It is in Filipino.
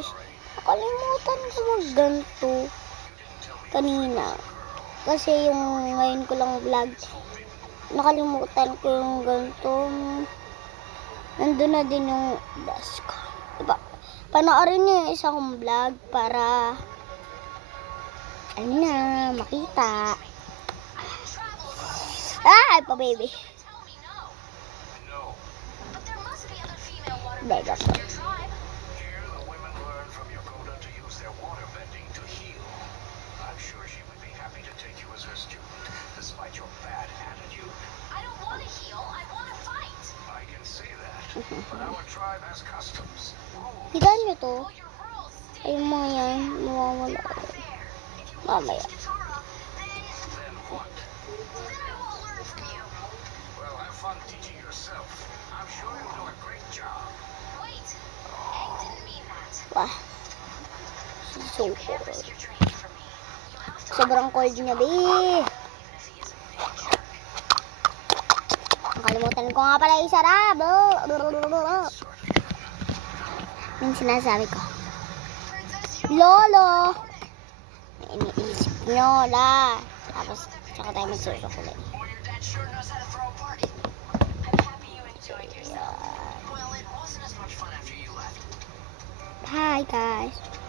guys. Nakalimutan ko magganto kanina. Kasi yung ngayon ko lang vlog. Nakalimutan ko yung ganto. Nandun na din yung desk ko. Diba? Panoorin niyo yung isa kong vlog para makita. Ay, pa baby. Dega po. Higaan nyo to. Ay, mga yan. Mawawala. Mamaya. Wah. So cold. Sobrang cold niya, babe. Nakalimutan ko nga pala isara. Yung sinasabi ko. Lolo! Iniisip nyo la. Tapos, tsaka tayo magsusukulay. Hi guys.